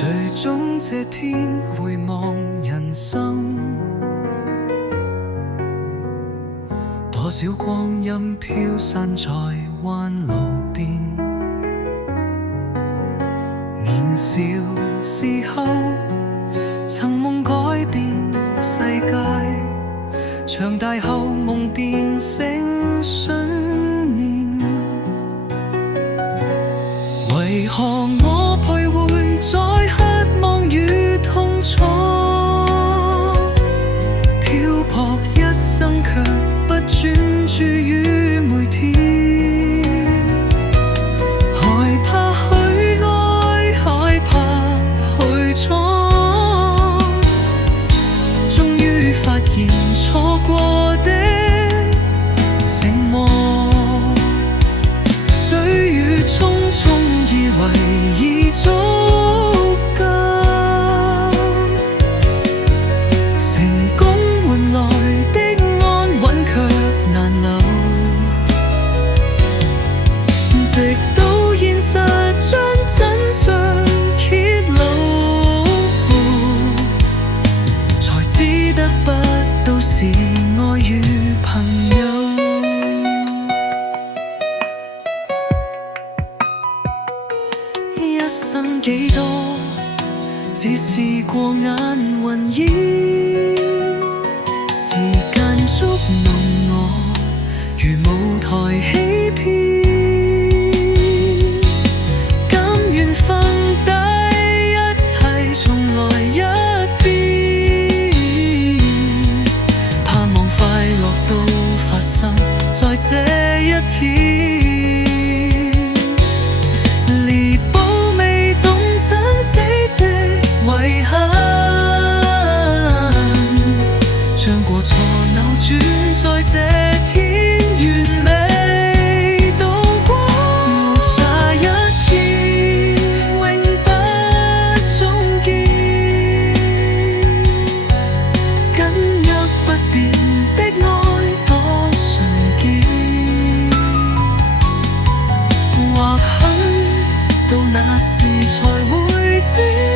誰總這天回望人生，多少光陰飄散在彎路邊。年少時候曾夢改變世界，長大後夢變成信念。為何我徘徊在渴望與痛楚，漂泊一生卻不專注於每天。害怕去愛，害怕去闖，終於發現錯過的承諾。歲月匆匆，以為已足夠，成功換來的安穩卻難留，直到現實將真相揭露，才知得不到是愛與朋友。一生幾多，只是過眼雲煙，時間捉弄我，如舞台戲片，甘願放低一切，重來一遍，盼望快樂都發生在這一天。遺憾，將過錯扭轉，在這天完美度過。無茶一天，永不終結，緊握不變的愛多純潔，或許到那時才會知。